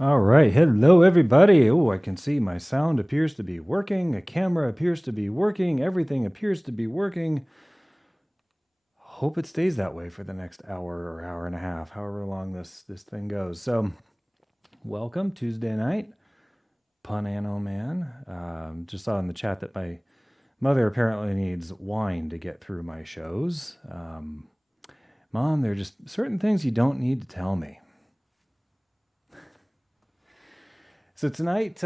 All right. Hello, everybody. Oh, I can see my sound appears to be working. A camera appears to be working. Everything appears to be working. Hope it stays that way for the next hour or hour and a half, however long this thing goes. So, welcome Tuesday night, Punano Man. Just saw in the chat that my mother apparently needs wine to get through my shows. Mom, there are just certain things you don't need to tell me. So tonight,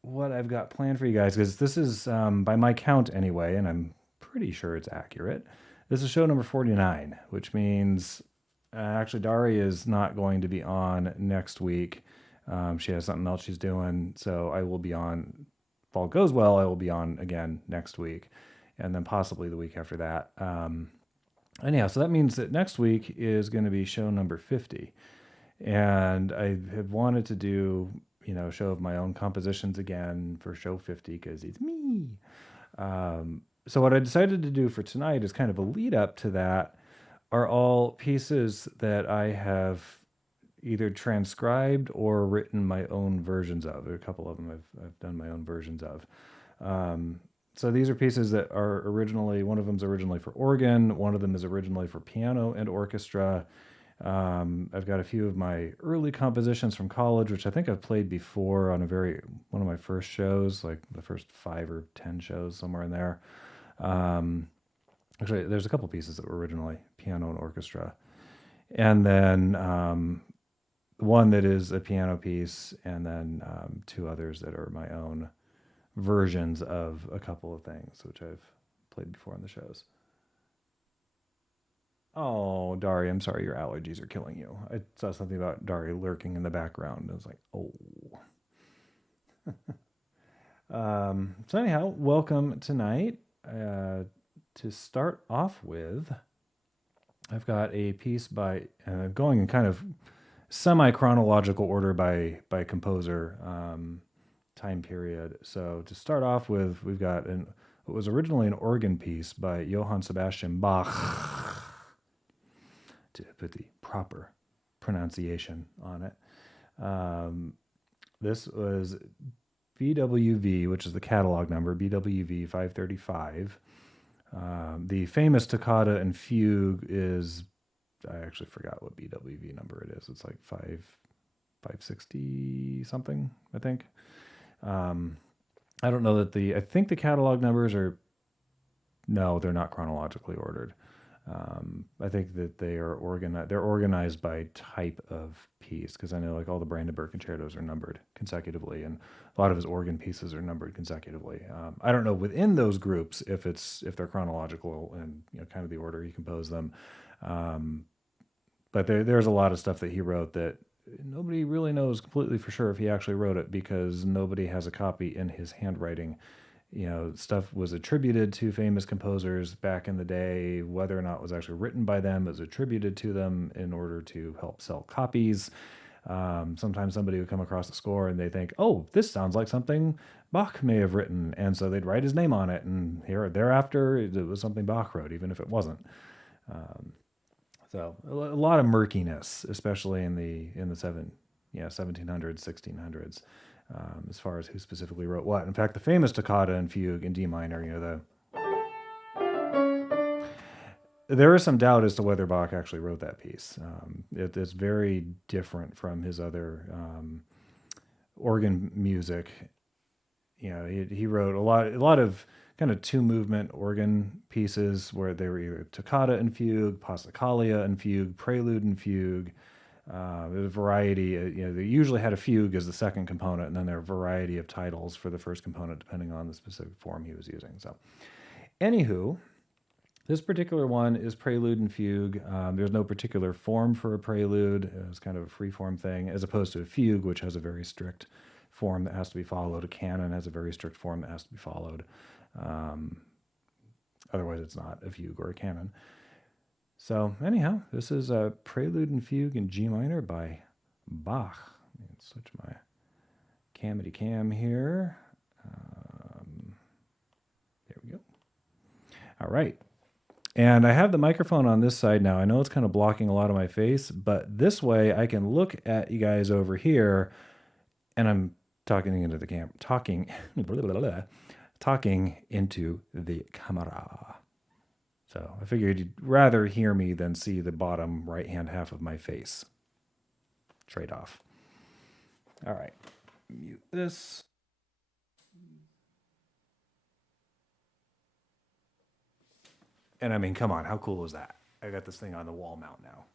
what I've got planned for you guys, because this is, by my count anyway, and I'm pretty sure it's accurate, this is show number 49, which means actually Dari is not going to be on next week. She has something else she's doing, so I will be on, if all goes well, I will be on again next week, and then possibly the week after that. Anyhow, so that means that next week is going to be show number 50. And I had wanted to do, a show of my own compositions again for show 50 because it's me. So what I decided to do for tonight is kind of a lead up to that are all pieces that I have either transcribed or written my own versions of. There are a couple of them I've done my own versions of. So these are pieces that are originally, one of them is originally for organ, one of them is originally for piano and orchestra. I've got a few of my early compositions from college, which I think I've played before on one of my first shows, like the first 5 or 10 shows, somewhere in there. Actually, there's a couple pieces that were originally piano and orchestra. And then one that is a piano piece, and then 2 others that are my own versions of a couple of things, which I've played before on the shows. Oh, Dari, I'm sorry, your allergies are killing you. I saw something about Dari lurking in the background. I was like, oh. So anyhow, welcome tonight. To start off with, I've got a piece by going in kind of semi-chronological order by composer time period. So to start off with, we've got what was originally an organ piece by Johann Sebastian Bach, to put the proper pronunciation on it. This was BWV, which is the catalog number, BWV 535. The famous toccata and fugue is, I actually forgot what BWV number it is. It's like 560 something, I think. I don't know that I think the catalog numbers are, no, they're not chronologically ordered. I think that they're organized by type of piece, because I know like all the Brandenburg concertos are numbered consecutively, and a lot of his organ pieces are numbered consecutively. I don't know within those groups if they're chronological and kind of the order he composed them. But there's a lot of stuff that he wrote that nobody really knows completely for sure if he actually wrote it, because nobody has a copy in his handwriting. Stuff was attributed to famous composers back in the day. Whether or not it was actually written by them, it was attributed to them in order to help sell copies. Sometimes somebody would come across a score and they think, oh, this sounds like something Bach may have written. And so they'd write his name on it. And thereafter, it was something Bach wrote, even if it wasn't. So a lot of murkiness, especially in the 1700s, 1600s. As far as who specifically wrote what. In fact, the famous toccata and fugue in D minor, there is some doubt as to whether Bach actually wrote that piece. It's very different from his other organ music. He wrote a lot of kind of 2-movement organ pieces where they were either toccata and fugue, passacaglia and fugue, prelude and fugue. There's a variety. They usually had a fugue as the second component, and then there are a variety of titles for the first component depending on the specific form he was using. So, anywho, this particular one is prelude and fugue. There's no particular form for a prelude. It's kind of a free form thing, as opposed to a fugue, which has a very strict form that has to be followed. A canon has a very strict form that has to be followed. Otherwise, it's not a fugue or a canon. So anyhow, this is a Prelude and Fugue in G minor by Bach. Let me switch my camity cam here. There we go. All right. And I have the microphone on this side now. I know it's kind of blocking a lot of my face, but this way I can look at you guys over here and I'm talking into the camera, talking into the camera. So I figured you'd rather hear me than see the bottom right-hand half of my face. Trade-off. All right, mute this. And I mean, come on, how cool is that? I got this thing on the wall mount now.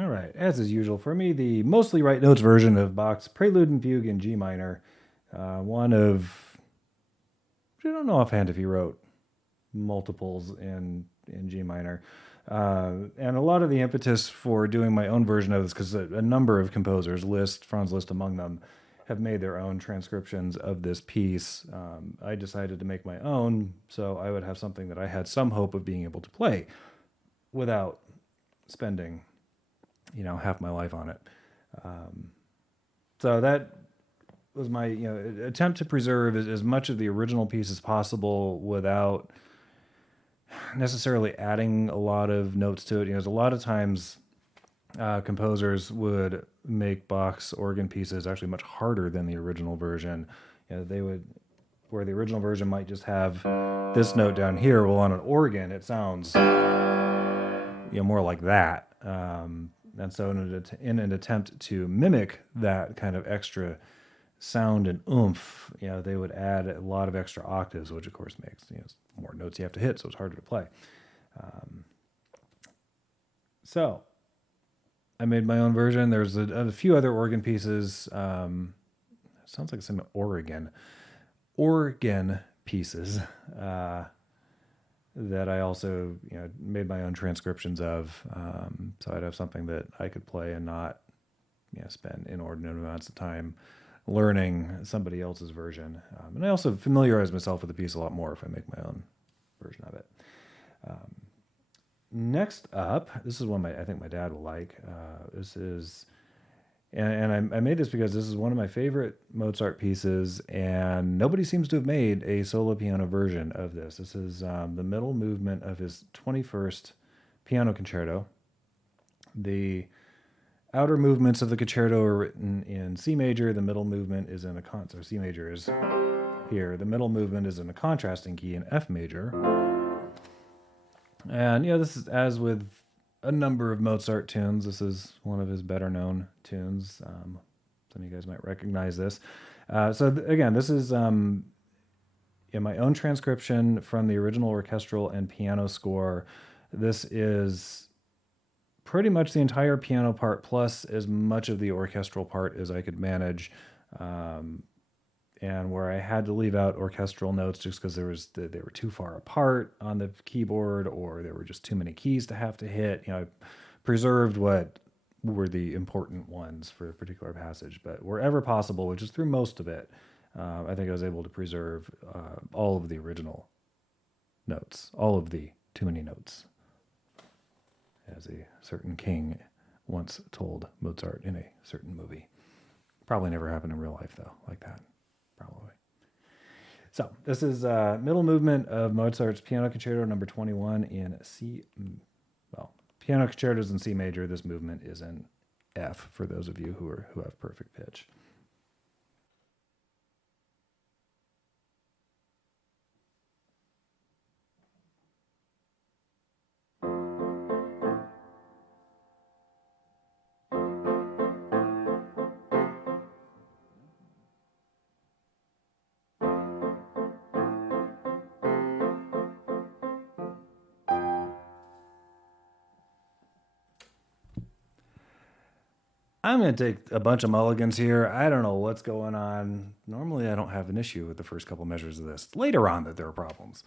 All right, as is usual for me, the mostly right notes version of Bach's Prelude and Fugue in G minor. One of, I don't know offhand if he wrote multiples in G minor. And a lot of the impetus for doing my own version of this, because a number of composers, Franz Liszt among them, have made their own transcriptions of this piece. I decided to make my own, so I would have something that I had some hope of being able to play without spending, half my life on it. So that was my, attempt to preserve as much of the original piece as possible without necessarily adding a lot of notes to it. There's a lot of times composers would make Bach's organ pieces actually much harder than the original version. They would, where the original version might just have this note down here. Well, on an organ, it sounds, more like that. And so in an attempt to mimic that kind of extra sound and oomph, they would add a lot of extra octaves, which of course makes more notes you have to hit, so it's harder to play. So I made my own version. There's a few other organ pieces. Sounds like some organ pieces that I also made my own transcriptions of. So I'd have something that I could play and not spend inordinate amounts of time learning somebody else's version. And I also familiarize myself with the piece a lot more if I make my own version of it. Next up, this is one I think my dad will like. This is, and I made this because this is one of my favorite Mozart pieces, and nobody seems to have made a solo piano version of this. This is the middle movement of his 21st piano concerto. The outer movements of the concerto are written in C major. The middle movement is in so C major is here. The middle movement is in a contrasting key in F major. And, this is, as with a number of Mozart tunes, this is one of his better known tunes. Some of you guys might recognize this. Again, this is in my own transcription from the original orchestral and piano score. This is pretty much the entire piano part plus as much of the orchestral part as I could manage. And where I had to leave out orchestral notes just because they were too far apart on the keyboard, or there were just too many keys to have to hit. I preserved what were the important ones for a particular passage, but wherever possible, which is through most of it, I think I was able to preserve all of the original notes, all of the too many notes, as a certain king once told Mozart in a certain movie. Probably never happened in real life, though, like that. Probably. So this is middle movement of Mozart's Piano Concerto number 21 in piano concertos in C major. This movement is in F for those of you who have perfect pitch. I'm going to take a bunch of mulligans here. I don't know what's going on. Normally, I don't have an issue with the first couple measures of this. Later on that there are problems.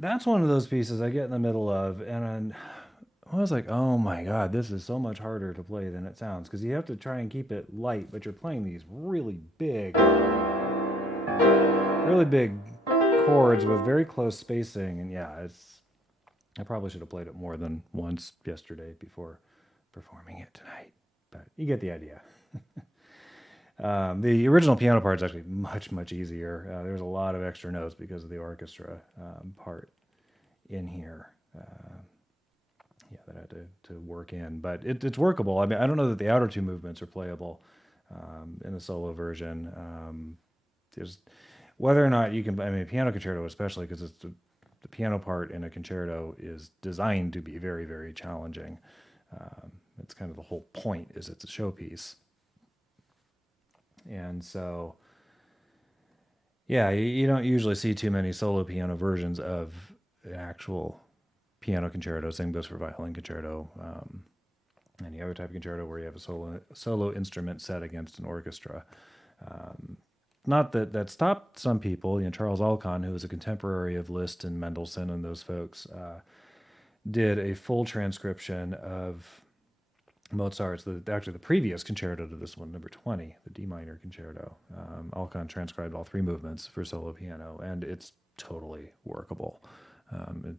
that's one of those pieces I get in the middle of, and I was like, oh my god, this is so much harder to play than it sounds, because you have to try and keep it light, but you're playing these really big chords with very close spacing, and yeah, I probably should have played it more than once yesterday before performing it tonight, but you get the idea. The original piano part is actually much easier. There's a lot of extra notes because of the orchestra part in here. Yeah, that I had to work in, but it's workable. I mean, I don't know that the outer two movements are playable in the solo version. There's whether or not you can. I mean, piano concerto especially, because it's the piano part in a concerto is designed to be very challenging. It's kind of the whole point, is it's a showpiece. And so, yeah, you don't usually see too many solo piano versions of an actual piano concerto. Same goes for violin concerto. Any other type of concerto where you have a solo instrument set against an orchestra. Not that stopped some people. Charles Alcon, who was a contemporary of Liszt and Mendelssohn and those folks, did a full transcription of Mozart's, actually the previous concerto to this one, number 20, the D minor concerto. Alcon transcribed all three movements for solo piano, and it's totally workable.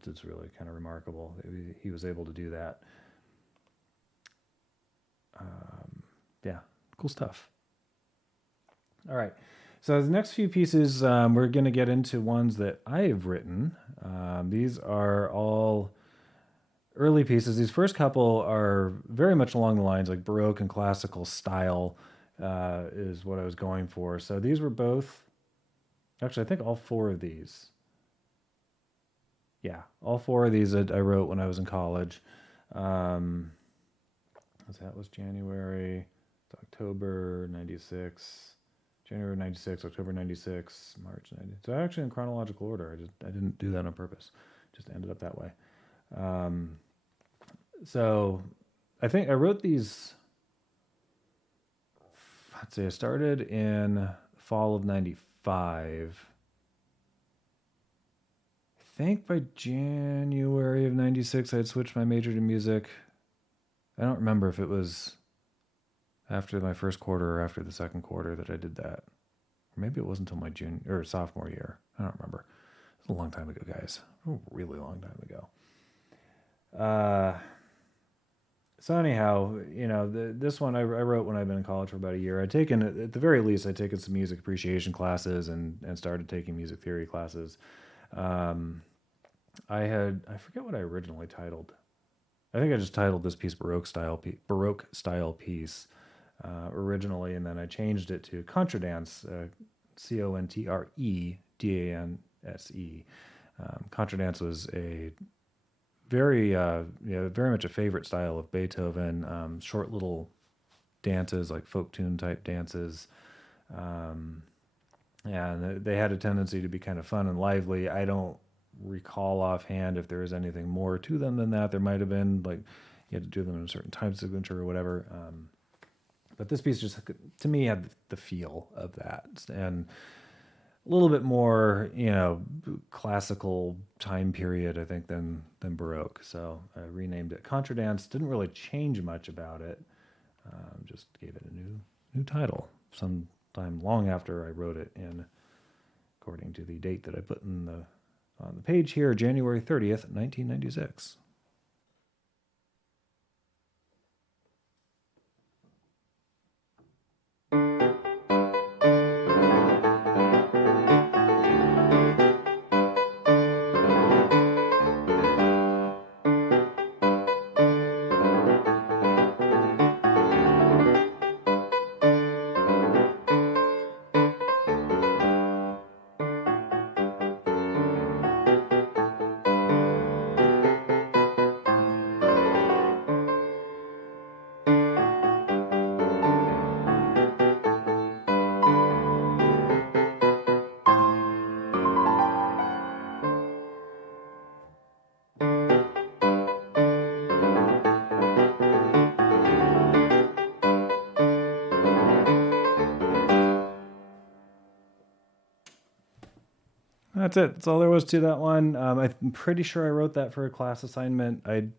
It's really kind of remarkable. He was able to do that. Yeah, cool stuff. All right. So the next few pieces, we're going to get into ones that I have written. These are all early pieces. These first couple are very much along the lines like Baroque and classical style is what I was going for. So these were both, actually, I think all four of these. Yeah, all four of these I wrote when I was in college. That was January, October 96, January 96, October 96, March 90. So actually in chronological order. I didn't do that on purpose. Just ended up that way. So I think I wrote these, let's see, I started in fall of 95. I think by January of 96, I had switched my major to music. I don't remember if it was after my first quarter or after the second quarter that I did that. Or maybe it wasn't until my junior or sophomore year. I don't remember. It's a long time ago, guys. A really long time ago. So anyhow, this one I wrote when I'd been in college for about a year. I'd taken, at the very least, I'd taken some music appreciation classes and started taking music theory classes. I forget what I originally titled. I think I just titled this piece Baroque style piece originally, and then I changed it to Contradance, Contredanse. Contradance was a very much a favorite style of Beethoven. Short little dances, like folk tune type dances. And they had a tendency to be kind of fun and lively. I don't recall offhand if there was anything more to them than that. There might have been, like, you had to do them in a certain time signature or whatever. But this piece just, to me, had the feel of that. And a little bit more, classical time period, I think, than Baroque. So I renamed it Contradance. Didn't really change much about it. Just gave it a new title. Sometime long after I wrote it in, according to the date that I put on the page here, January 30th, 1996. That's it. That's all there was to that one. I'm pretty sure I wrote that for a class assignment. I'm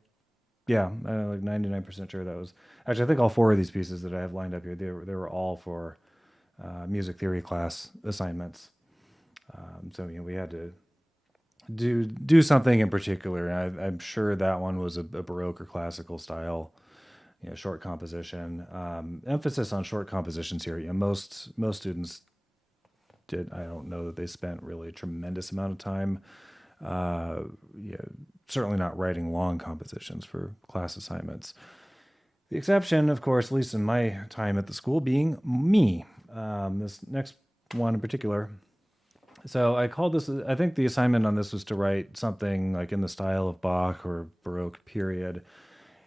like 99% sure that was actually. I think all four of these pieces that I have lined up here, they were all for music theory class assignments. So we had to do something in particular. And I'm sure that one was a Baroque or classical style, short composition. Emphasis on short compositions here. Most students did. I don't know that they spent really a tremendous amount of time. Uh, yeah, certainly not writing long compositions for class assignments. The exception, of course, at least in my time at the school, being me. This next one in particular. So I called this. I think the assignment on this was to write something like in the style of Bach or Baroque period,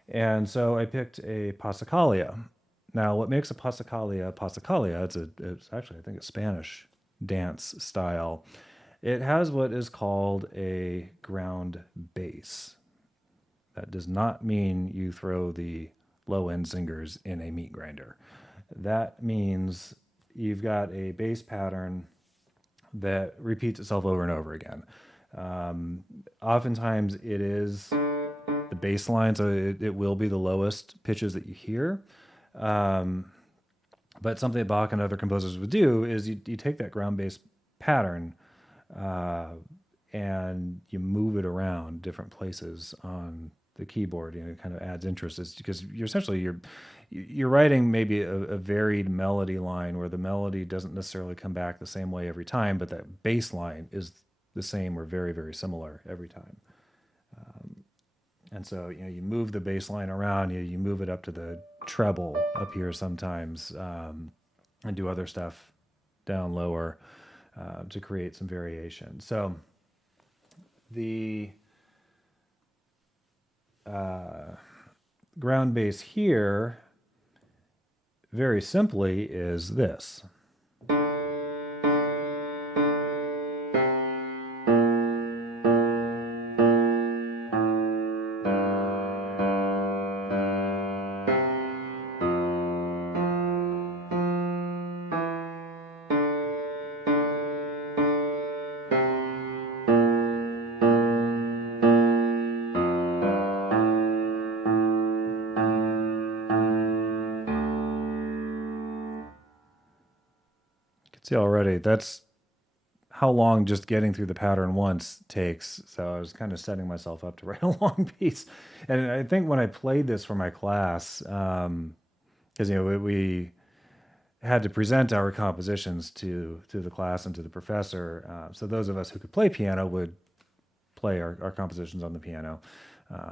and so I picked a Passacaglia. Now, what makes a Passacaglia? It's actually, I think, a Spanish dance style. It has what is called a ground bass. That does not mean you throw the low end singers in a meat grinder. That means you've got a bass pattern that repeats itself over and over again. Oftentimes it is the bass line, so it will be the lowest pitches that you hear. But something that Bach and other composers would do is you take that ground bass pattern and you move it around different places on the keyboard. It kind of adds interest, because you're writing maybe a varied melody line where the melody doesn't necessarily come back the same way every time, but that bass line is the same or very, very similar every time. And so you move the bass line around, you move it up to the treble up here sometimes, and do other stuff down lower to create some variation. So the ground bass here, very simply, is this. See, already that's how long just getting through the pattern once takes. So I was kind of setting myself up to write a long piece. And I think when I played this for my class, because we had to present our compositions to the class and to the professor. So those of us who could play piano would play our compositions on the piano,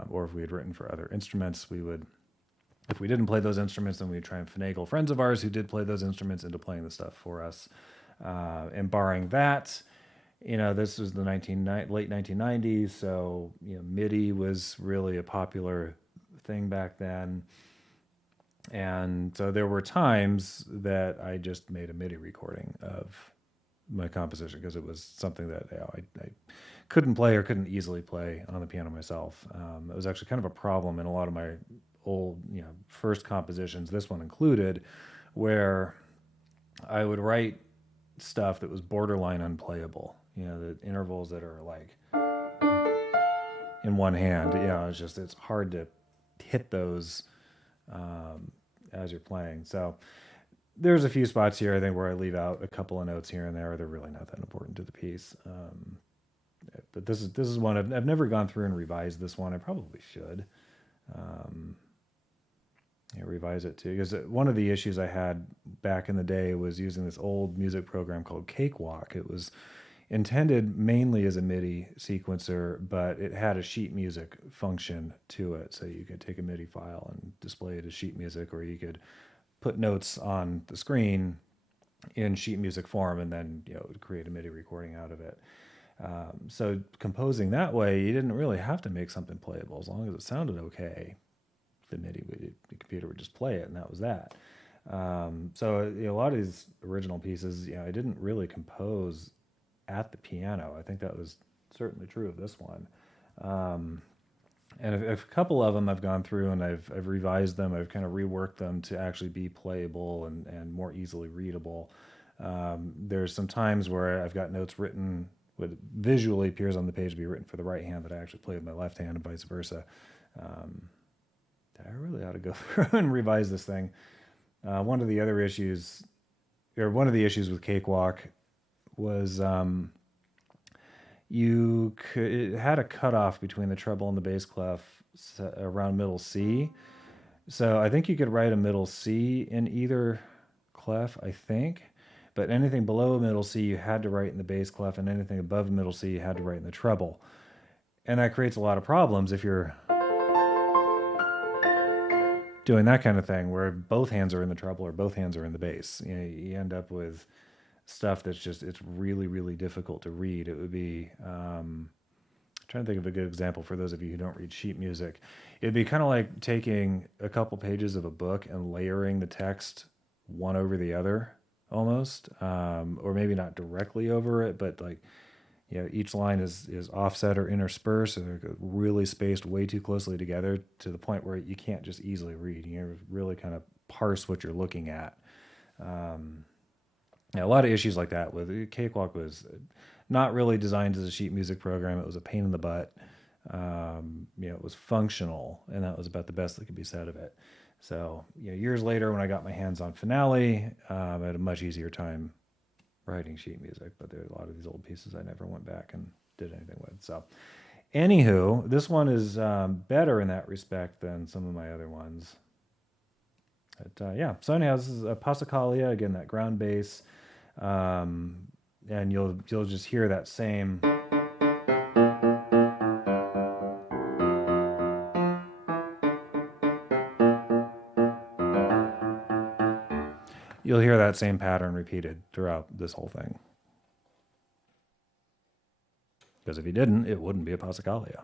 or if we had written for other instruments, we would. If we didn't play those instruments, then we'd try and finagle friends of ours who did play those instruments into playing the stuff for us. And barring that, this was the late 1990s, so MIDI was really a popular thing back then. And so there were times that I just made a MIDI recording of my composition because it was something that I couldn't play or couldn't easily play on the piano myself. It was actually kind of a problem in a lot of my old, first compositions, this one included, where I would write stuff that was borderline unplayable. The intervals that are like in one hand. It's hard to hit those as you're playing. So there's a few spots here, I think, where I leave out a couple of notes here and there. They're really not that important to the piece. But this is one I've never gone through and revised this one. I probably should. Revise it too, because one of the issues I had back in the day was using this old music program called Cakewalk. It was intended mainly as a MIDI sequencer, but it had a sheet music function to it. So you could take a MIDI file and display it as sheet music, or you could put notes on the screen in sheet music form and then create a MIDI recording out of it. So composing that way, you didn't really have to make something playable. As long as it sounded okay, the computer would just play it, and that was that. So a lot of these original pieces, I didn't really compose at the piano. I think that was certainly true of this one. And a couple of them I've gone through and I've revised them. I've kind of reworked them to actually be playable and more easily readable. There's some times where I've got notes written what visually appears on the page to be written for the right hand that I actually play with my left hand and vice versa. I really ought to go through and revise this thing. One of the issues with Cakewalk was it had a cutoff between the treble and the bass clef around middle C. So I think you could write a middle C in either clef, I think. But anything below middle C you had to write in the bass clef, and anything above middle C you had to write in the treble. And that creates a lot of problems if you're doing that kind of thing where both hands are in the treble or both hands are in the bass. You end up with stuff that's just, it's really, really difficult to read. It would be, trying to think of a good example for those of you who don't read sheet music. It'd be kind of like taking a couple pages of a book and layering the text one over the other almost, or maybe not directly over it, but like, each line is offset or interspersed, and they're really spaced way too closely together to the point where you can't just easily read. You really kind of parse what you're looking at. A lot of issues like that with Cakewalk was not really designed as a sheet music program. It was a pain in the butt. It was functional, and that was about the best that could be said of it. So, years later, when I got my hands on Finale, I had a much easier time writing sheet music, but there are a lot of these old pieces I never went back and did anything with. So, anywho, this one is better in that respect than some of my other ones. But so anyhow, this is a Passacaglia, again, that ground bass, and you'll just hear that same. You'll hear that same pattern repeated throughout this whole thing. Because if you didn't, it wouldn't be a Passacaglia.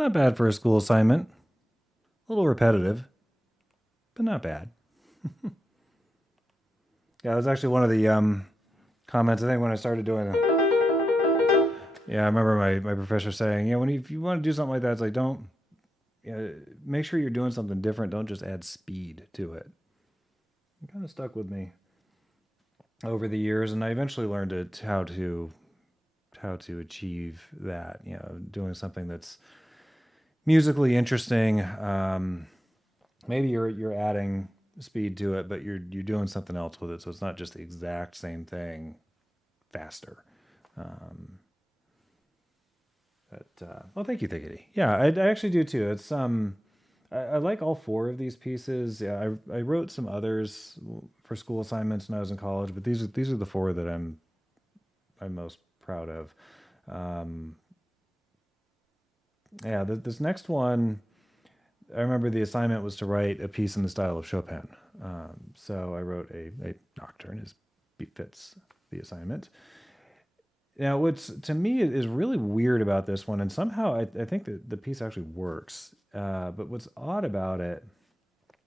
Not bad for a school assignment. A little repetitive, but not bad. Yeah, that was actually one of the comments, I think, when I started doing it. Yeah, I remember my professor saying, if you want to do something like that, it's like, don't, make sure you're doing something different. Don't just add speed to it. It kind of stuck with me over the years, and I eventually learned how to achieve that. Doing something that's musically interesting. Maybe you're adding speed to it, but you're doing something else with it, so it's not just the exact same thing faster. Well, thank you, Thickety. Yeah, I actually do too. It's I like all four of these pieces. Yeah, I wrote some others for school assignments when I was in college, but these are the four that I'm most proud of. Yeah, this next one, I remember the assignment was to write a piece in the style of Chopin. So I wrote a nocturne, as befits the assignment. Now, what's to me is really weird about this one, and somehow I think that the piece actually works. But what's odd about it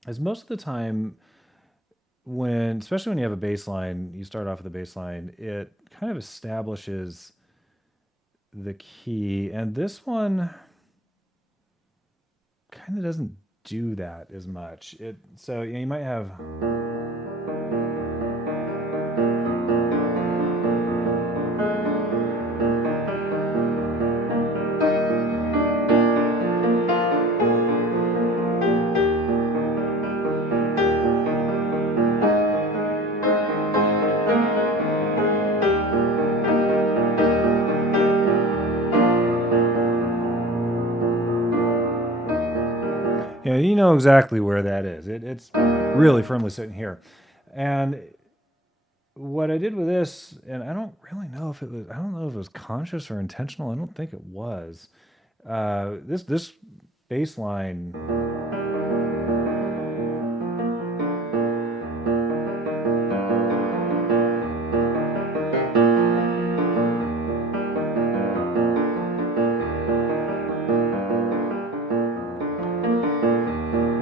is most of the time, especially when you have a bass line, you start off with a bass line, it kind of establishes the key, and this one kind of doesn't do that as much. So you might have. Yeah, you know exactly where that is. It's really firmly sitting here. And what I did with this, and I don't really know if it was, I don't know if it was conscious or intentional. I don't think it was. This bass line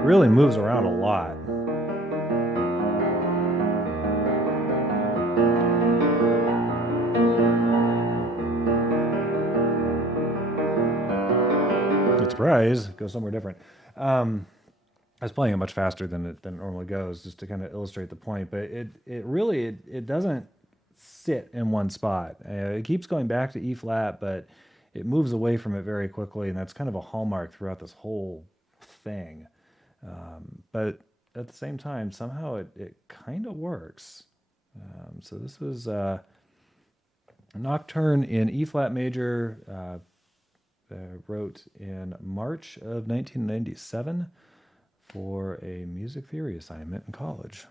really moves around a lot. Surprise, go somewhere different. I was playing it much faster than it normally goes, just to kind of illustrate the point. But it really doesn't sit in one spot. It keeps going back to E flat, but it moves away from it very quickly, and that's kind of a hallmark throughout this whole thing. But at the same time, somehow it kind of works. So this was a nocturne in E flat major. Wrote in March of 1997 for a music theory assignment in college.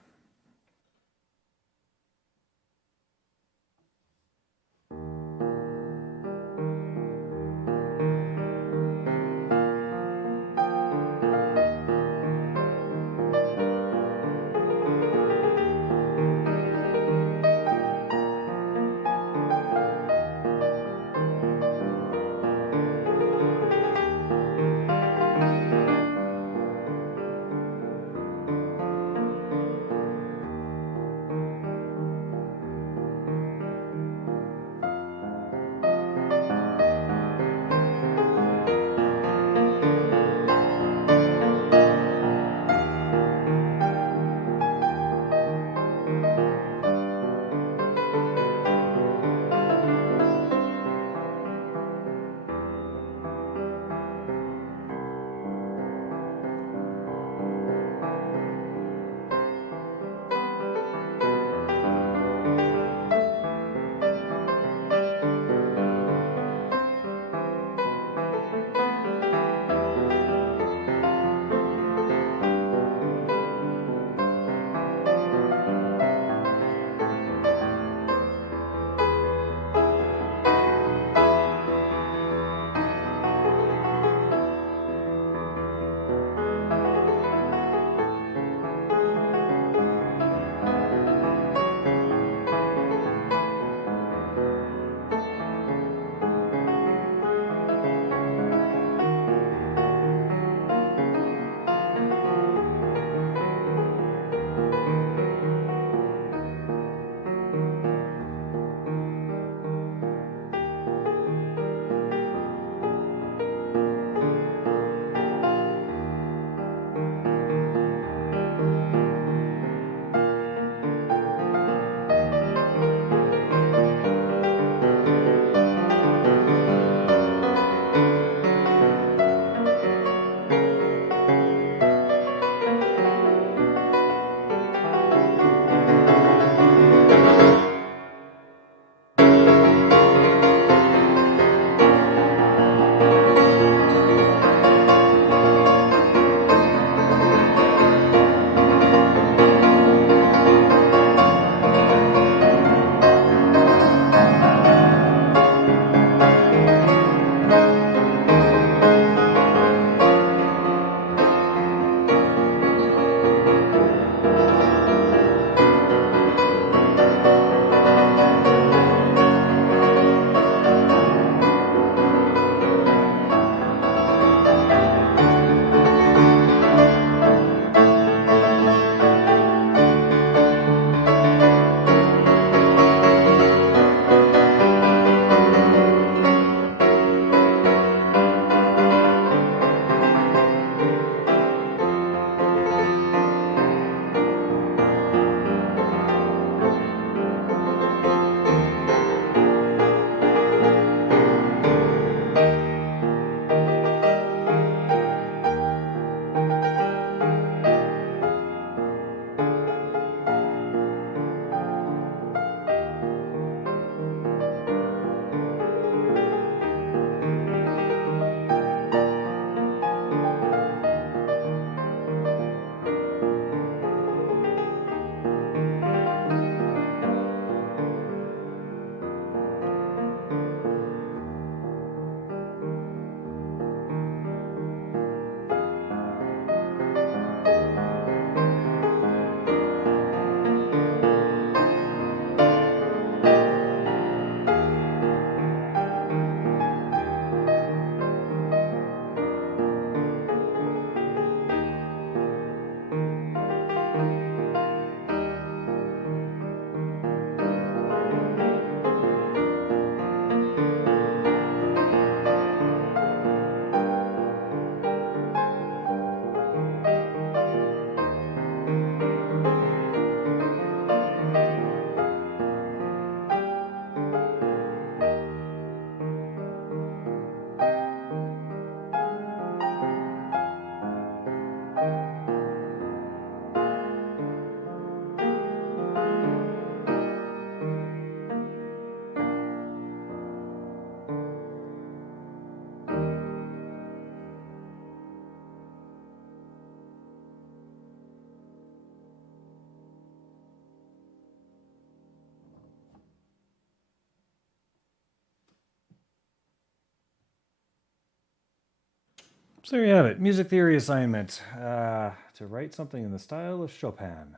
So there you have it. Music theory assignment. To write something in the style of Chopin.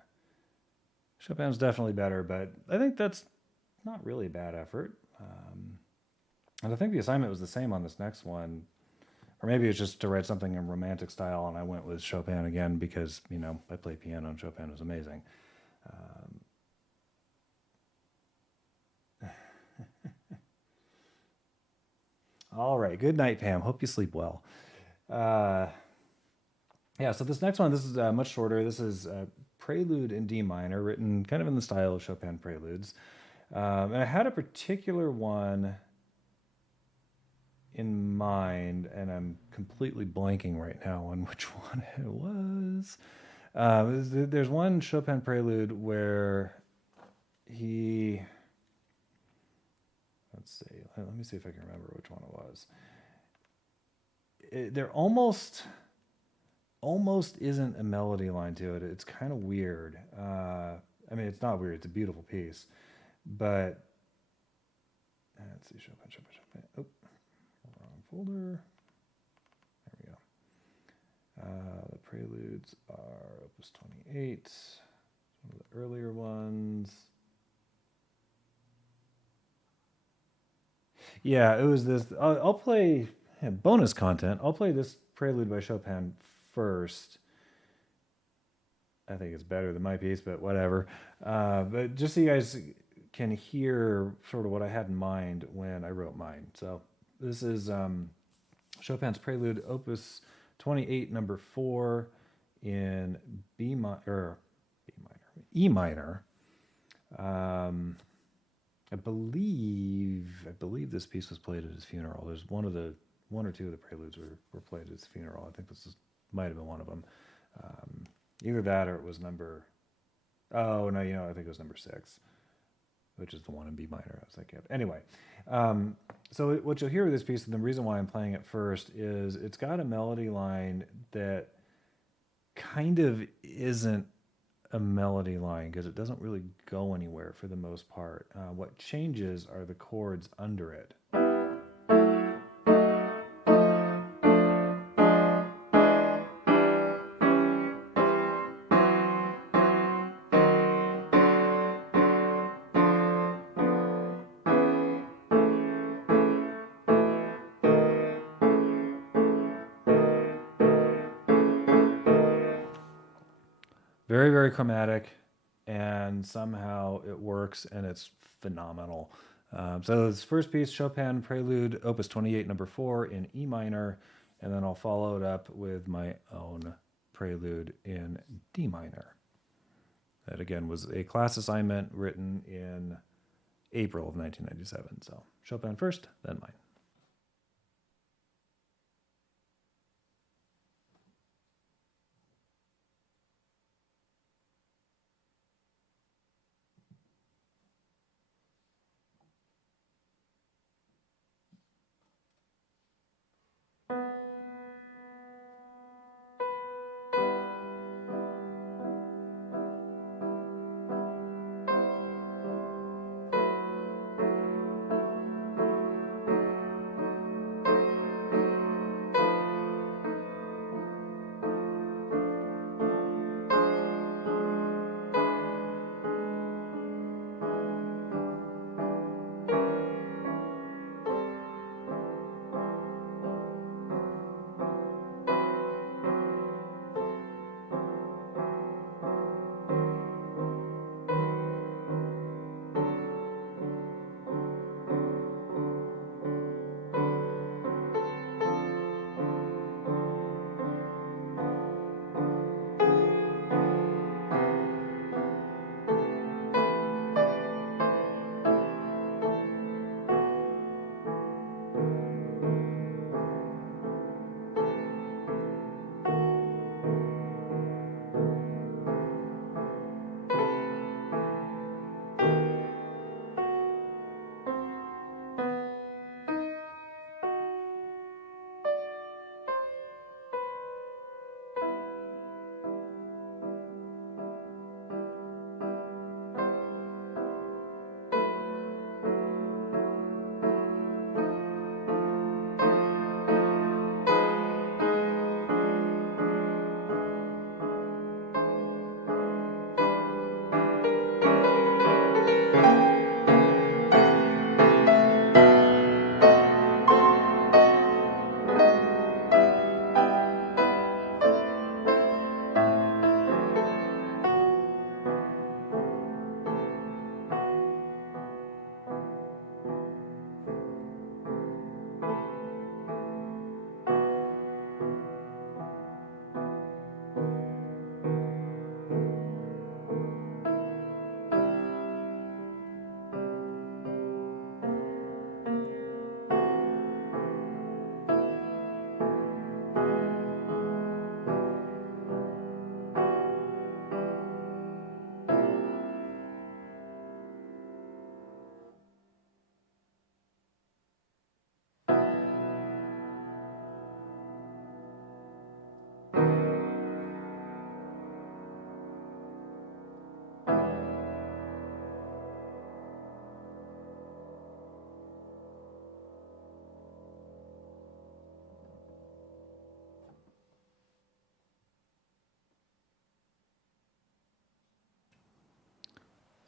Chopin's definitely better, but I think that's not really a bad effort. And I think the assignment was the same on this next one. Or maybe it's just to write something in romantic style, and I went with Chopin again because, you know, I play piano and Chopin was amazing. All right. Good night, Pam. Hope you sleep well. Yeah, so this next one, this is much shorter. This is Prelude in D minor, written kind of in the style of Chopin preludes. And I had a particular one in mind, and I'm completely blanking right now on which one it was. There's one Chopin prelude where he, let's see, let me see if I can remember which one it was. There almost isn't a melody line to it. It's kind of weird. I mean, it's not weird. It's a beautiful piece, but let's see, Chopin. Oh, wrong folder. There we go. The preludes are Opus 28. One of the earlier ones. Yeah, it was this. I'll play bonus content. I'll play this prelude by Chopin first. I think it's better than my piece, but whatever. But just so you guys can hear sort of what I had in mind when I wrote mine. So this is Chopin's Prelude, Opus 28, number 4 in E minor. I believe this piece was played at his funeral. There's one or two of the preludes were played at his funeral. I think might have been one of them. Either that or it was number. Oh no, I think it was number 6, which is the one in B minor I was thinking of. Anyway, so what you'll hear with this piece, and the reason why I'm playing it first, is it's got a melody line that kind of isn't a melody line because it doesn't really go anywhere for the most part. What changes are the chords under it. Very, very chromatic, and somehow it works, and it's phenomenal. So this first piece, Chopin Prelude, Opus 28, number 4 in E minor, and then I'll follow it up with my own prelude in D minor. That, again, was a class assignment written in April of 1997. So Chopin first, then mine.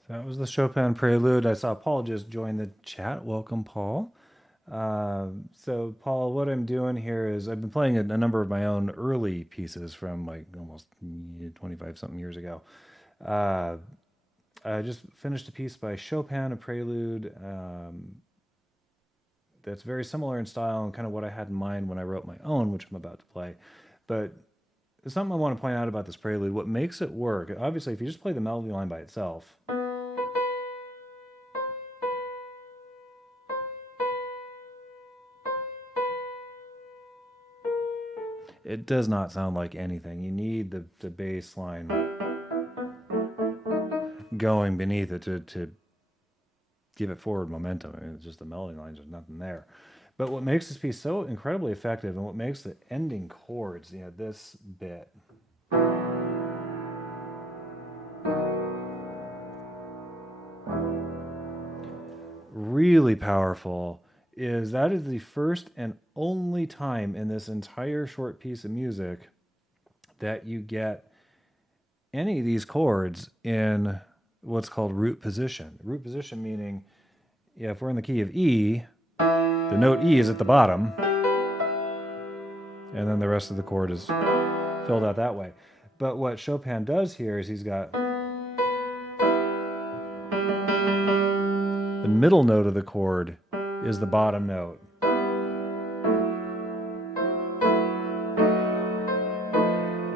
That was the Chopin Prelude. I saw Paul just join the chat. Welcome, Paul. So, Paul, what I'm doing here is I've been playing a number of my own early pieces from like almost 25 something years ago. I just finished a piece by Chopin, a prelude that's very similar in style and kind of what I had in mind when I wrote my own, which I'm about to play. But there's something I want to point out about this prelude. What makes it work, obviously, if you just play the melody line by itself, it does not sound like anything. You need the bass line going beneath it to give it forward momentum. I mean, it's just the melody lines, there's nothing there. But what makes this piece so incredibly effective and what makes the ending chords, this bit, really powerful is that is the first and only time in this entire short piece of music that you get any of these chords in what's called root position. Root position meaning, if we're in the key of E, the note E is at the bottom, and then the rest of the chord is filled out that way. But what Chopin does here is he's got the middle note of the chord is the bottom note.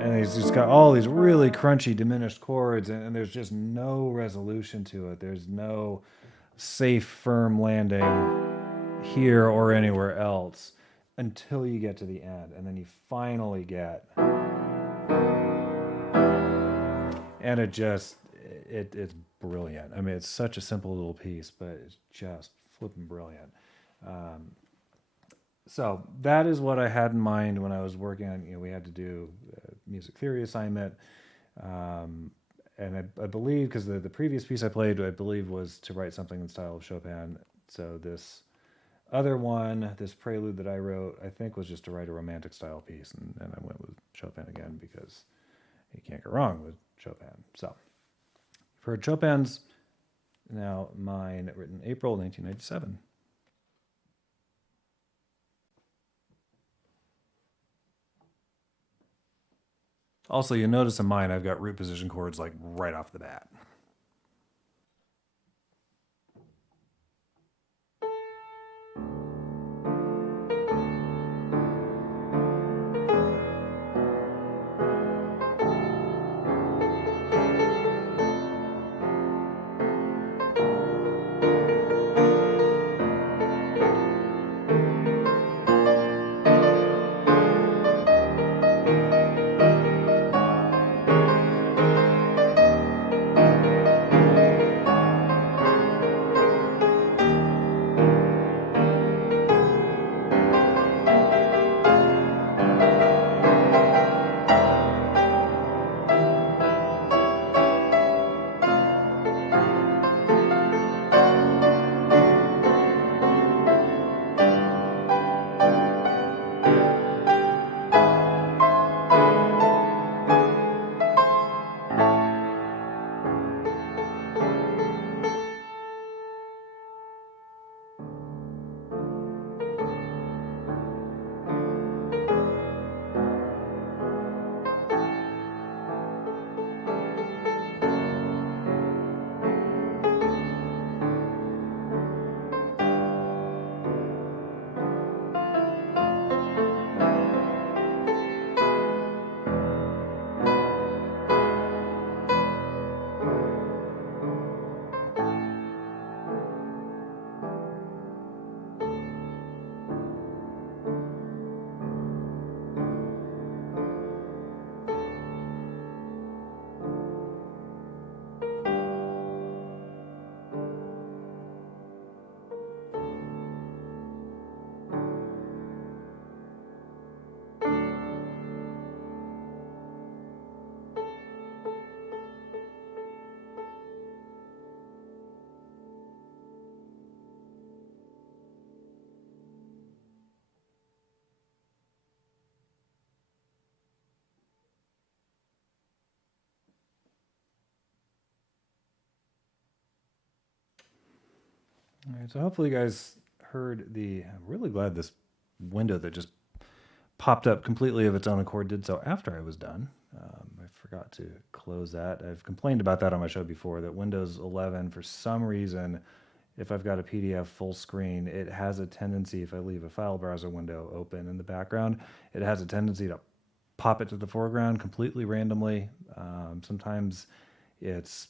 And he's just got all these really crunchy diminished chords, and there's just no resolution to it. There's no safe, firm landing here or anywhere else until you get to the end. And then you finally get... And it's brilliant. I mean, it's such a simple little piece, but it's just flipping brilliant. So that is what I had in mind when I was working on, we had to do a music theory assignment. And I believe, because the previous piece I played, I believe was to write something in the style of Chopin. So this other one, this prelude that I wrote, I think was just to write a romantic style piece. And I went with Chopin again because you can't go wrong with Chopin. So for Chopin's Now Mine, written April 1997. Also, you notice in mine, I've got root position chords like right off the bat. All right, so hopefully you guys heard I'm really glad this window that just popped up completely of its own accord did so after I was done. I forgot to close that. I've complained about that on my show before, that Windows 11, for some reason, if I've got a PDF full screen, it has a tendency, if I leave a file browser window open in the background, it has a tendency to pop it to the foreground completely randomly. Sometimes it's,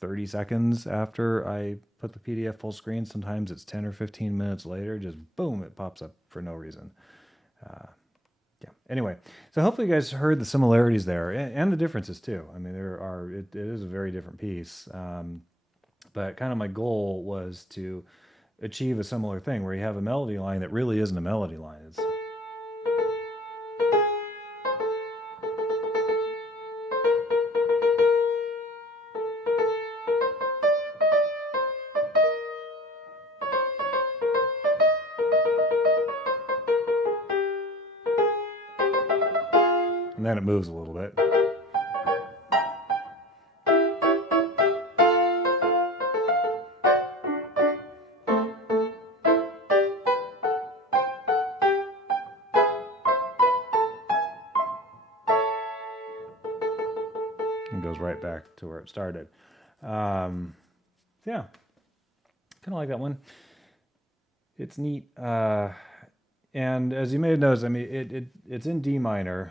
30 seconds after I put the PDF full screen. Sometimes it's 10 or 15 minutes later, just boom, it pops up for no reason. Yeah. Anyway, so hopefully you guys heard the similarities there and the differences too. I mean, it is a very different piece. But kind of my goal was to achieve a similar thing where you have a melody line that really isn't a melody line. And then it moves a little bit. And goes right back to where it started. Yeah, kind of like that one. It's neat. And as you may have noticed, I mean, it's in D minor,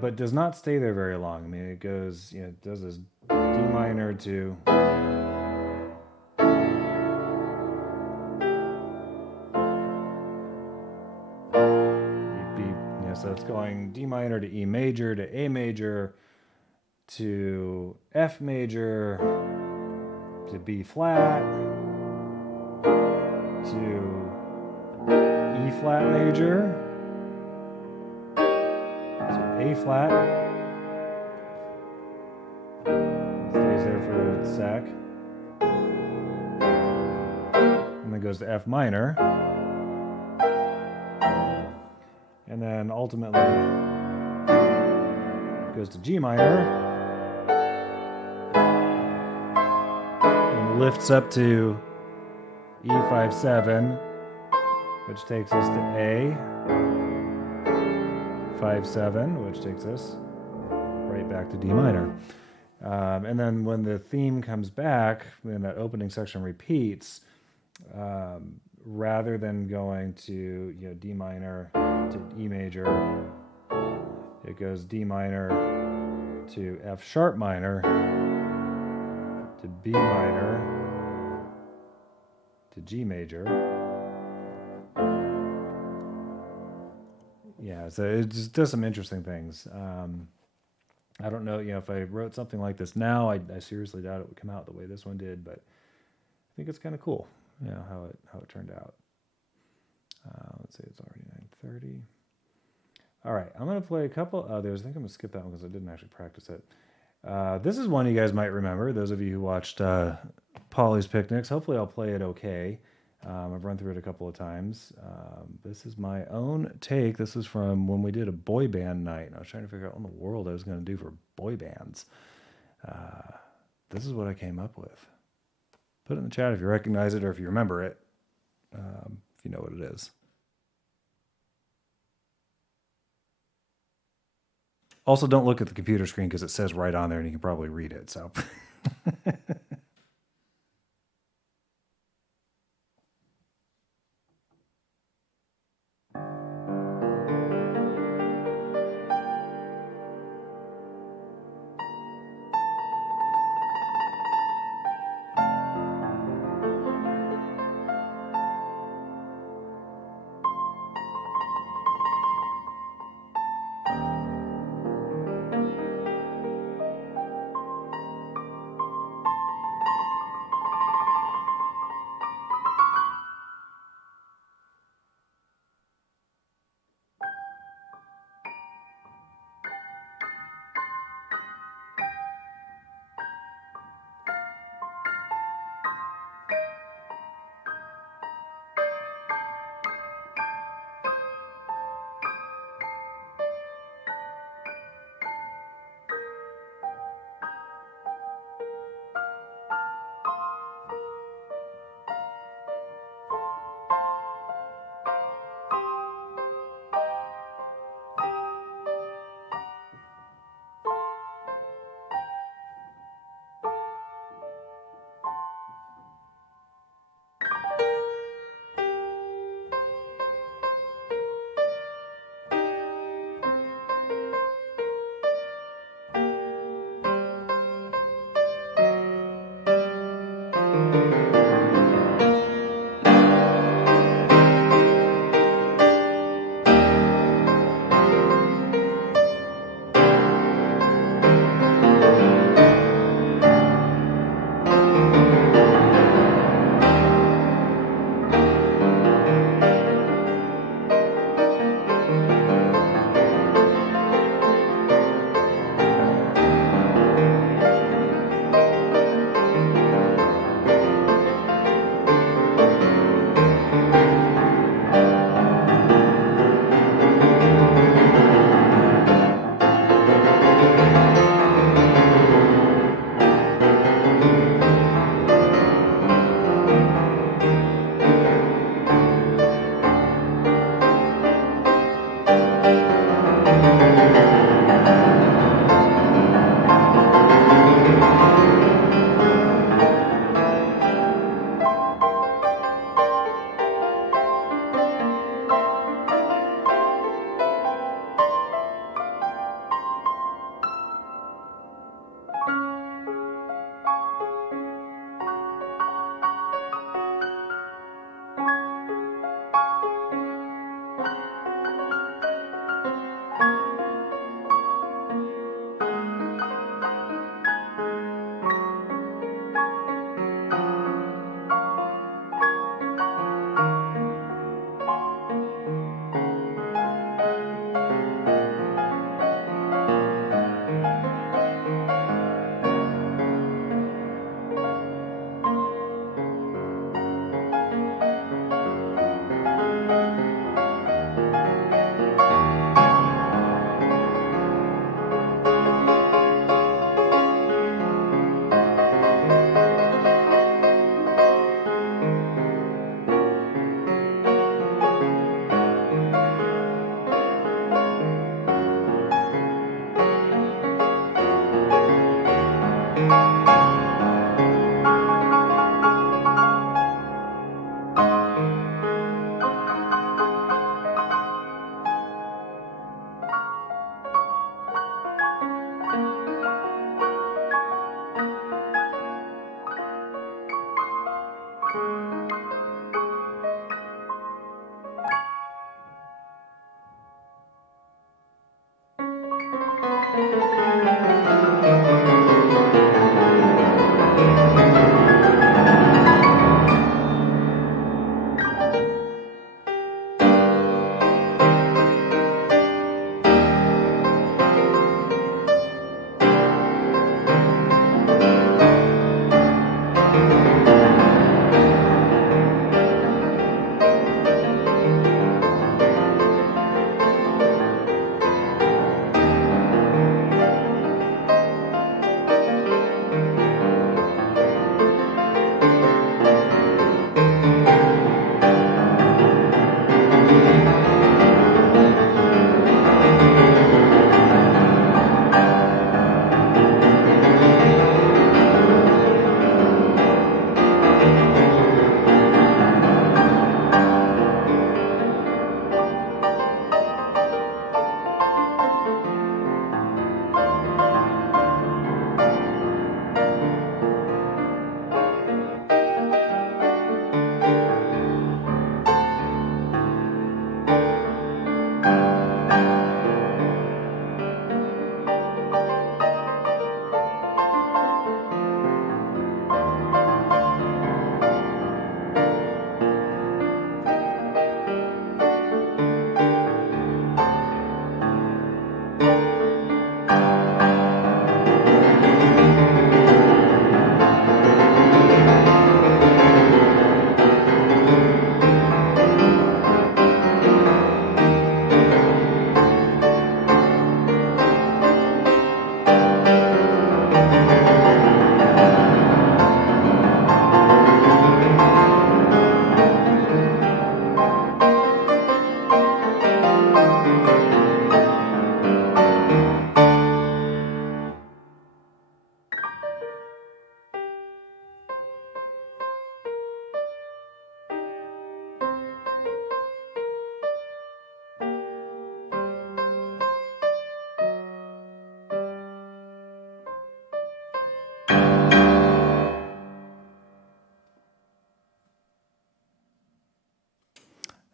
but does not stay there very long. I mean, it goes, it does this D minor to B, so it's going D minor to E major to A major to F major to B flat to E flat major to A flat. Stays there for a sec. And then goes to F minor. And then ultimately goes to G minor. And lifts up to E5/7, which takes us to A. 5/7, which takes us right back to D minor. And then when the theme comes back, when that opening section repeats, rather than going to D minor to E major, it goes D minor to F sharp minor to B minor to G major. Yeah, so it just does some interesting things. I don't know, if I wrote something like this now, I seriously doubt it would come out the way this one did, but I think it's kind of cool, how it turned out. Let's see, it's already 9:30. All right, I'm going to play a couple others. I think I'm going to skip that one because I didn't actually practice it. This is one you guys might remember, those of you who watched Polly's Picnics. Hopefully I'll play it okay. I've run through it a couple of times. This is my own take. This is from when we did a boy band night. And I was trying to figure out what in the world I was going to do for boy bands. This is what I came up with. Put it in the chat if you recognize it or if you remember it, if you know what it is. Also, don't look at the computer screen because it says right on there and you can probably read it. So.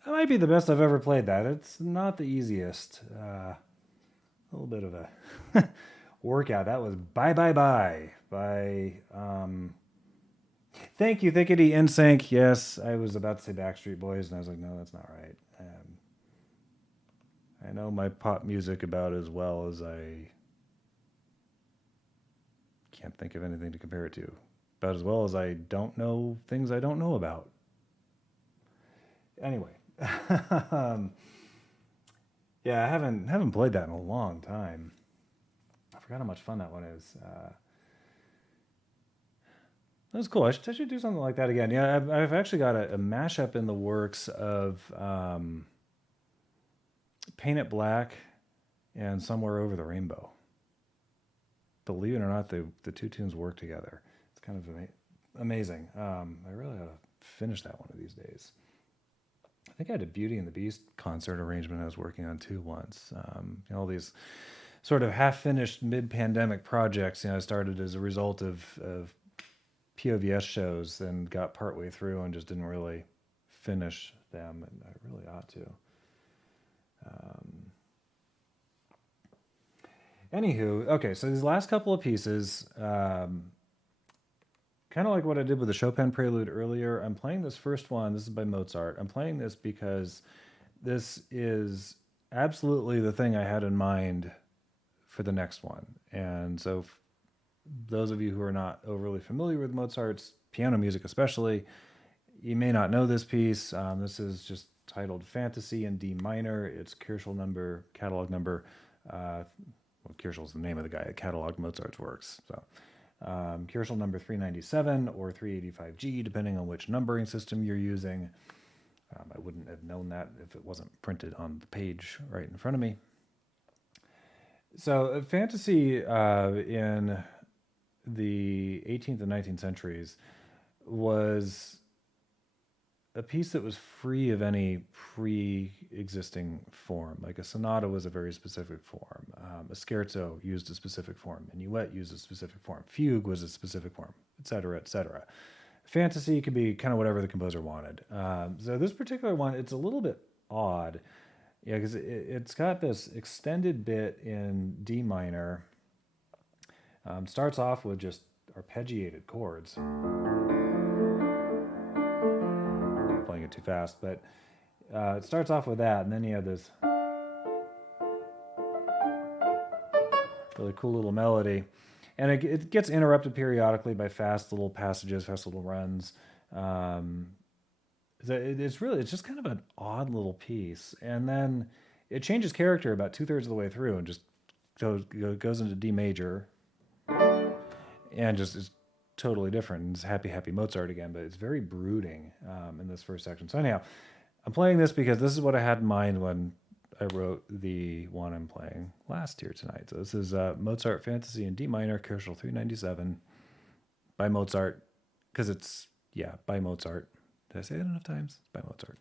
That might be the best I've ever played that. It's not the easiest. A little bit of a workout. That was Bye Bye Bye by thank you, Thickety NSYNC. Yes, I was about to say Backstreet Boys, and I was like, no, that's not right. I know my pop music about as well as I can't think of anything to compare it to. About as well as I don't know things I don't know about. Anyway, yeah, I haven't played that in a long time. I forgot how much fun that one is. That was cool. I should do something like that again. Yeah, I've actually got a mashup in the works of Paint It Black and Somewhere Over the Rainbow. Believe it or not, the two tunes work together. It's kind of amazing. I really ought to finish that one of these days. I think I had a Beauty and the Beast concert arrangement I was working on too once. All these sort of half-finished mid-pandemic projects, I started as a result of POVS shows and got partway through and just didn't really finish them, and I really ought to. Anywho, okay, so these last couple of pieces, kind of like what I did with the Chopin Prelude earlier, I'm playing this first one. This is by Mozart. I'm playing this because this is absolutely the thing I had in mind for the next one. And so those of you who are not overly familiar with Mozart's piano music especially, you may not know this piece. This is just titled Fantasy in D minor. It's catalog number, Kirschel's the name of the guy that cataloged Mozart's works. So Kirschel number 397 or 385G, depending on which numbering system you're using. I wouldn't have known that if it wasn't printed on the page right in front of me. So Fantasy in the 18th and 19th centuries was a piece that was free of any pre-existing form. Like a sonata was a very specific form. A scherzo used a specific form. Minuet used a specific form. Fugue was a specific form, et cetera, et cetera. Fantasy could be kind of whatever the composer wanted. So this particular one, it's a little bit odd. Yeah, because it's got this extended bit in D minor. Starts off with just arpeggiated chords. I'm playing it too fast, but it starts off with that, and then you have this really cool little melody. And it gets interrupted periodically by fast little passages, fast little runs. It's just kind of an odd little piece. And then it changes character about 2/3 of the way through and just goes into D major and just is totally different. It's happy, happy Mozart again, but it's very brooding in this first section. So anyhow, I'm playing this because this is what I had in mind when I wrote the one I'm playing last here tonight. So this is Mozart Fantasy in D minor, Koschel 397 by Mozart, because it's, yeah, by Mozart. Did I say that enough times? By Mozart.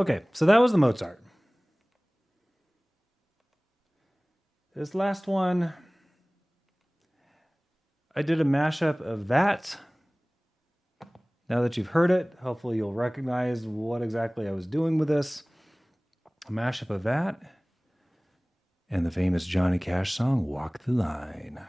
Okay, so that was the Mozart. This last one, I did a mashup of that. Now that you've heard it, hopefully you'll recognize what exactly I was doing with this. A mashup of that and the famous Johnny Cash song, Walk the Line.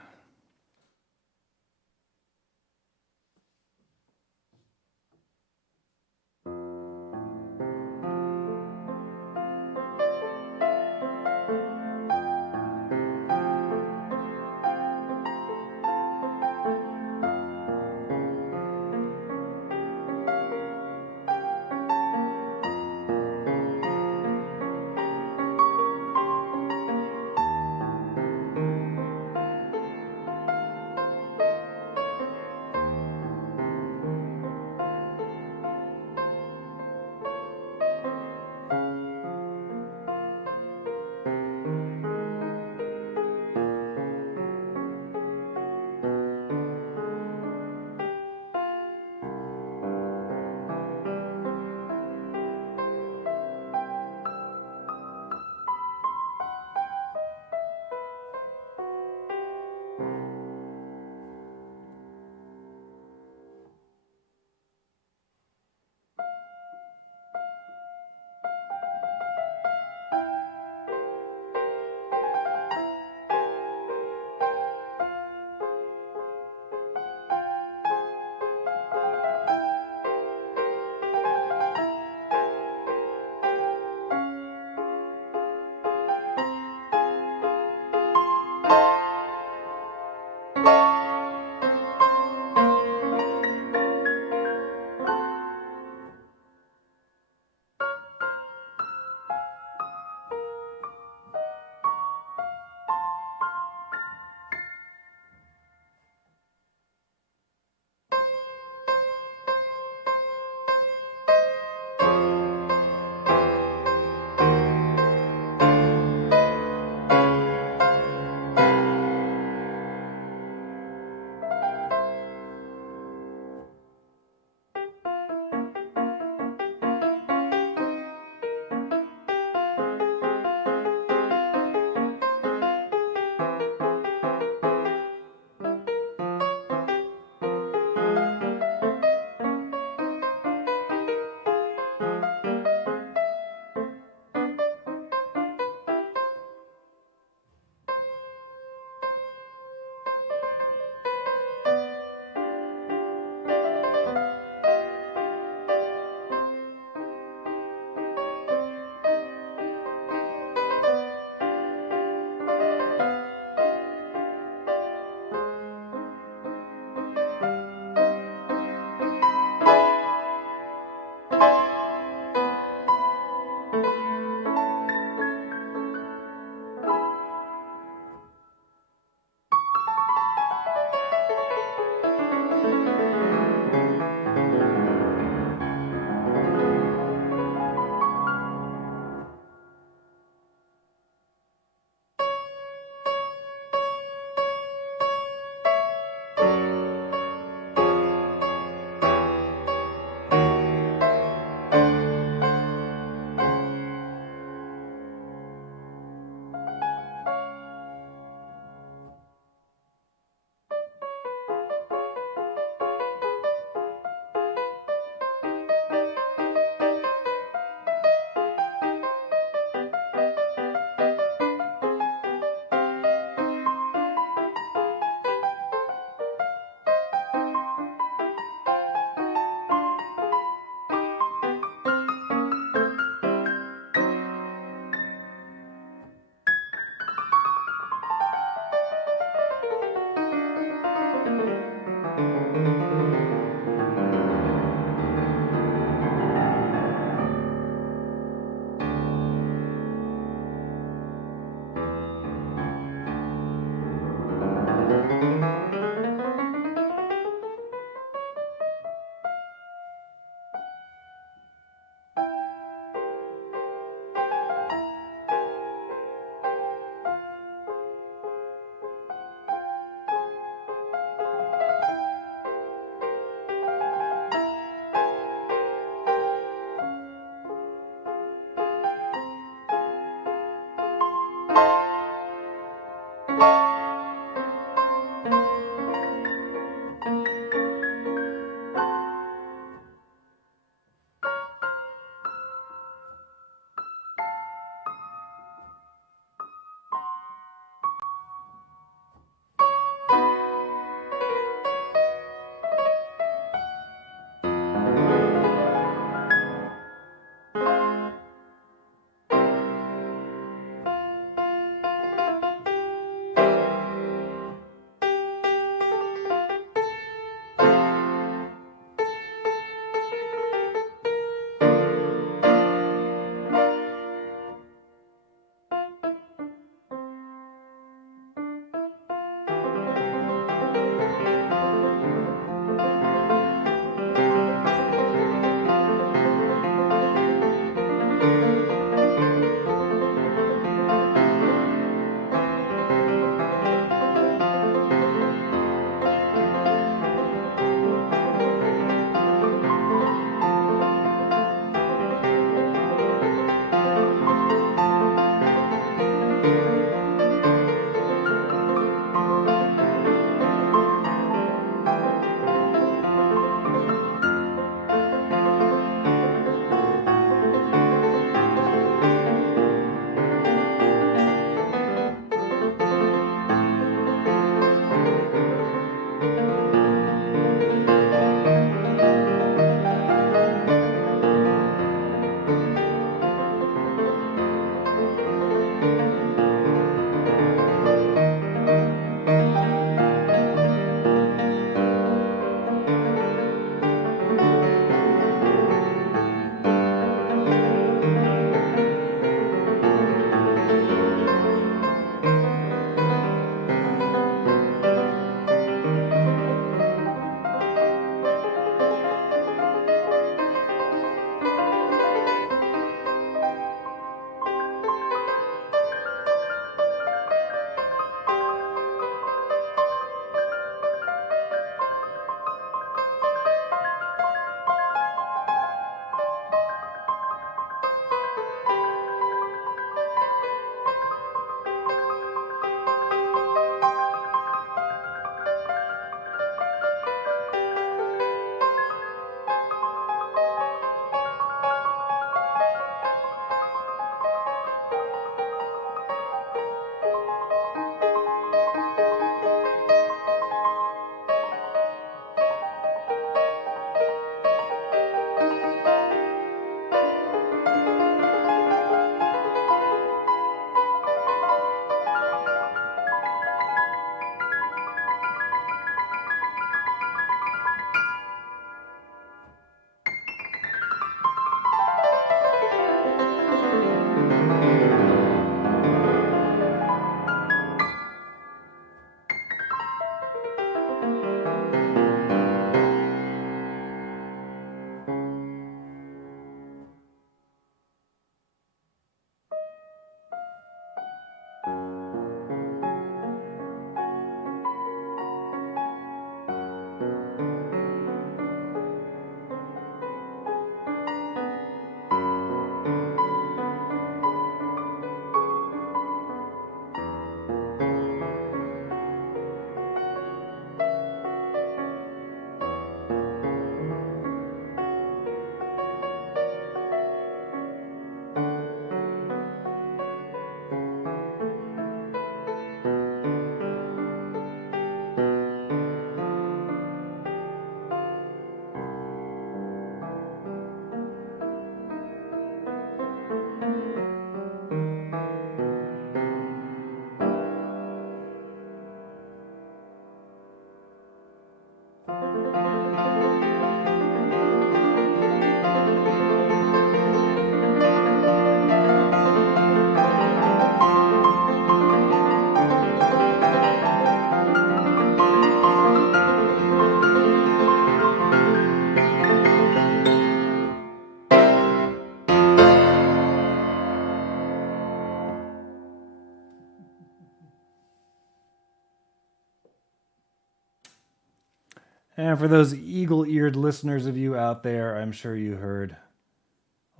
And for those eagle-eared listeners of you out there, I'm sure you heard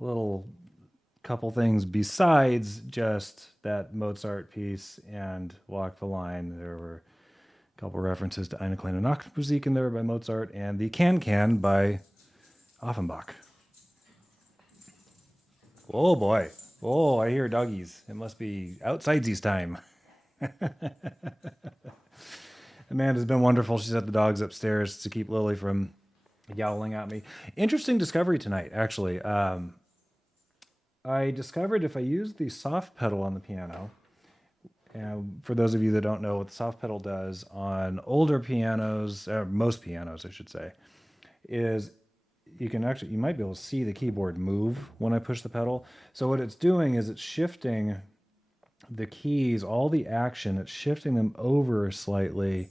a little couple things besides just that Mozart piece and Walk the Line. There were a couple references to Eine kleine Nachtmusik in there by Mozart and the Can by Offenbach. Oh boy. Oh, I hear doggies. It must be outsidesies time. Amanda's been wonderful. She's had the dogs upstairs to keep Lily from yowling at me. Interesting discovery tonight, actually. I discovered if I use the soft pedal on the piano, and for those of you that don't know what the soft pedal does on older pianos, most pianos, I should say, is you might be able to see the keyboard move when I push the pedal. So what it's doing is it's shifting the keys, all the action, it's shifting them over slightly.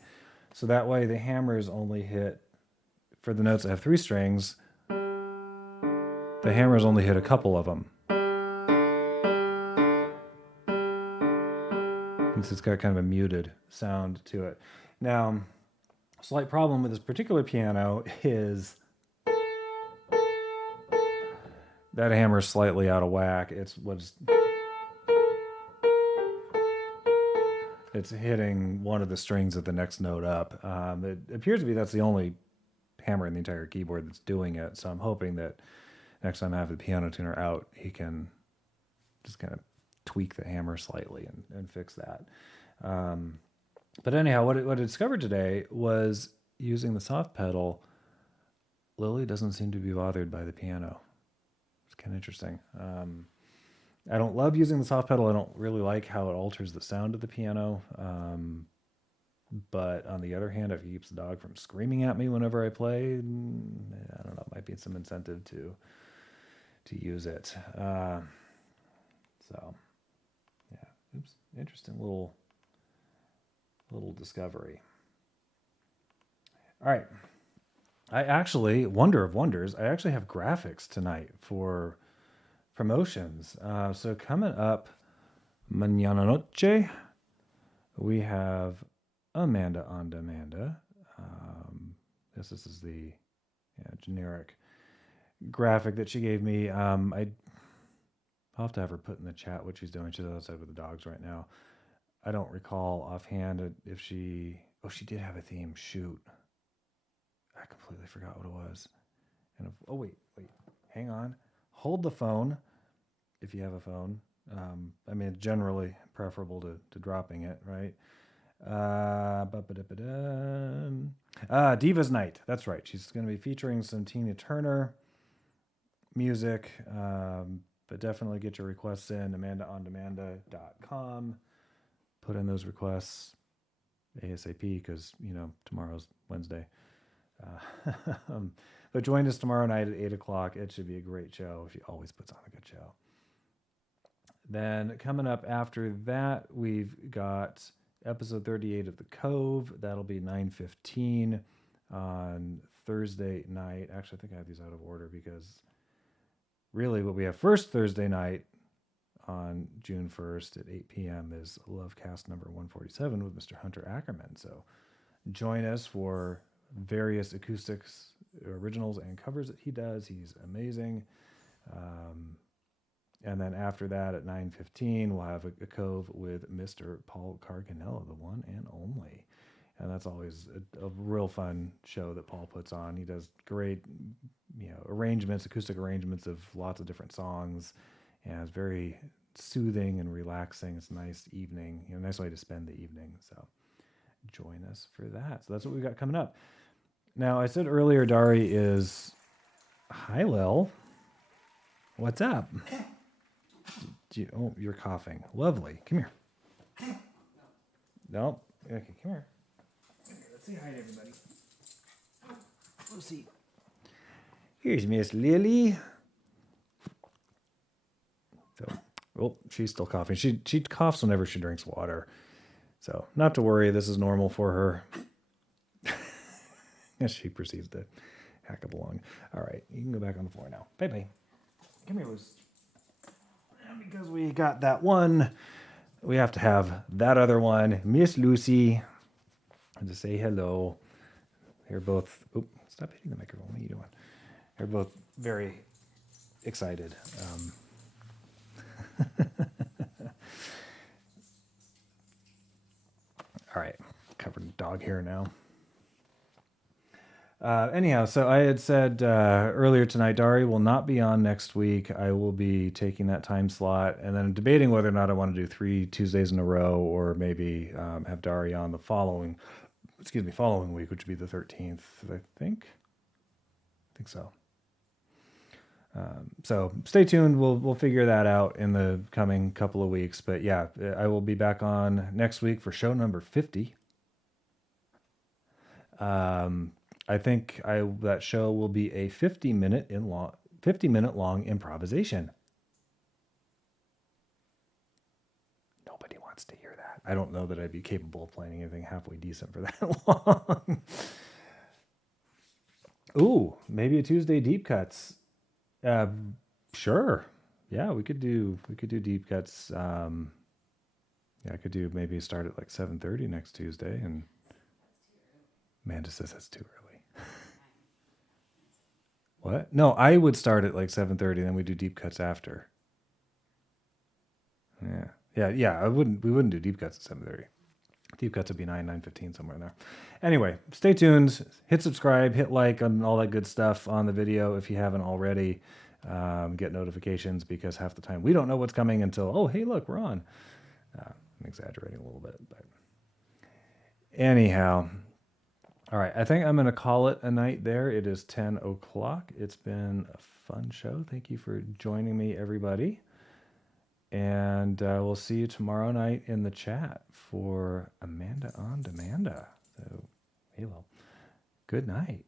So that way the hammers only hit, for the notes that have 3 strings, the hammers only hit a couple of them. It's got kind of a muted sound to it. Now, a slight problem with this particular piano is that hammer is slightly out of whack. It's hitting one of the strings of the next note up. It appears to be that's the only hammer in the entire keyboard that's doing it. So I'm hoping that next time I have the piano tuner out, he can just kind of tweak the hammer slightly and fix that. But anyhow, what I discovered today was using the soft pedal, Lily doesn't seem to be bothered by the piano. It's kind of interesting. I don't love using the soft pedal. I don't really like how it alters the sound of the piano. But on the other hand, if it keeps the dog from screaming at me whenever I play, I don't know, it might be some incentive to use it. So, yeah, oops, interesting little discovery. All right. I actually, wonder of wonders, I actually have graphics tonight for promotions. So coming up, mañana noche, we have Amanda on Demanda. This is the generic graphic that she gave me. I'll have to have her put in the chat what she's doing. She's outside with the dogs right now. I don't recall offhand if she did have a theme. Shoot. I completely forgot what it was. And wait, hang on. Hold the phone if you have a phone. I mean, it's generally preferable to dropping it, right? Divas Night. That's right. She's going to be featuring some Tina Turner music. But definitely get your requests in, amandaondemanda.com. Put in those requests ASAP because, tomorrow's Wednesday. But join us tomorrow night at 8 o'clock. It should be a great show. She always puts on a good show. Then coming up after that, we've got episode 38 of The Cove. That'll be 9:15 on Thursday night. Actually, I think I have these out of order because really what we have first Thursday night on June 1st at 8 p.m. is Lovecast number 147 with Mr. Hunter Ackerman. So join us for various acoustics, originals, and covers that he does. He's amazing. And then after that at 9:15, we'll have a Cove with Mr. Paul Carganello, the one and only. And that's always a real fun show that Paul puts on. He does great, arrangements, acoustic arrangements of lots of different songs. And it's very soothing and relaxing. It's a nice evening, nice way to spend the evening. So join us for that. So that's what we've got coming up. Now, I said earlier, Dari is... Hi, Lil. What's up? You're coughing. Lovely. Come here. No. Okay, come here. Let's say hi to everybody. Let's see. Here's Miss Lily. So, she's still coughing. She coughs whenever she drinks water. So, not to worry. This is normal for her. As she proceeds to hack up along. All right, you can go back on the floor now. Bye-bye. Come here, Lucy. Because we got that one, we have to have that other one, Miss Lucy, and to say hello. You're both. Oop, stop hitting the microphone. What are you doing? You're both very excited. All right, covered in dog hair now. Anyhow, so I had said earlier tonight, Dari will not be on next week. I will be taking that time slot, and then debating whether or not I want to do 3 Tuesdays in a row, or maybe have Dari on the following week, which would be the 13th, I think. I think so. So stay tuned. We'll figure that out in the coming couple of weeks. But yeah, I will be back on next week for show number 50. I think that show will be a 50-minute long improvisation. Nobody wants to hear that. I don't know that I'd be capable of playing anything halfway decent for that long. Ooh, maybe a Tuesday deep cuts. Sure. Yeah, we could do deep cuts. Yeah, I could do maybe start at like 7:30 next Tuesday, and Amanda says that's too early. What? No, I would start at like 7:30, then we do deep cuts after. Yeah. We wouldn't do deep cuts at 7:30. Deep cuts would be 9:15, somewhere in there. Anyway, stay tuned. Hit subscribe, hit like on all that good stuff on the video if you haven't already. Get notifications, because half the time we don't know what's coming until, oh, hey, look, we're on. I'm exaggerating a little bit, but anyhow. All right, I think I'm going to call it a night there. It is 10 o'clock. It's been a fun show. Thank you for joining me, everybody. And we'll see you tomorrow night in the chat for Amanda on Demanda. So, hey, well, good night.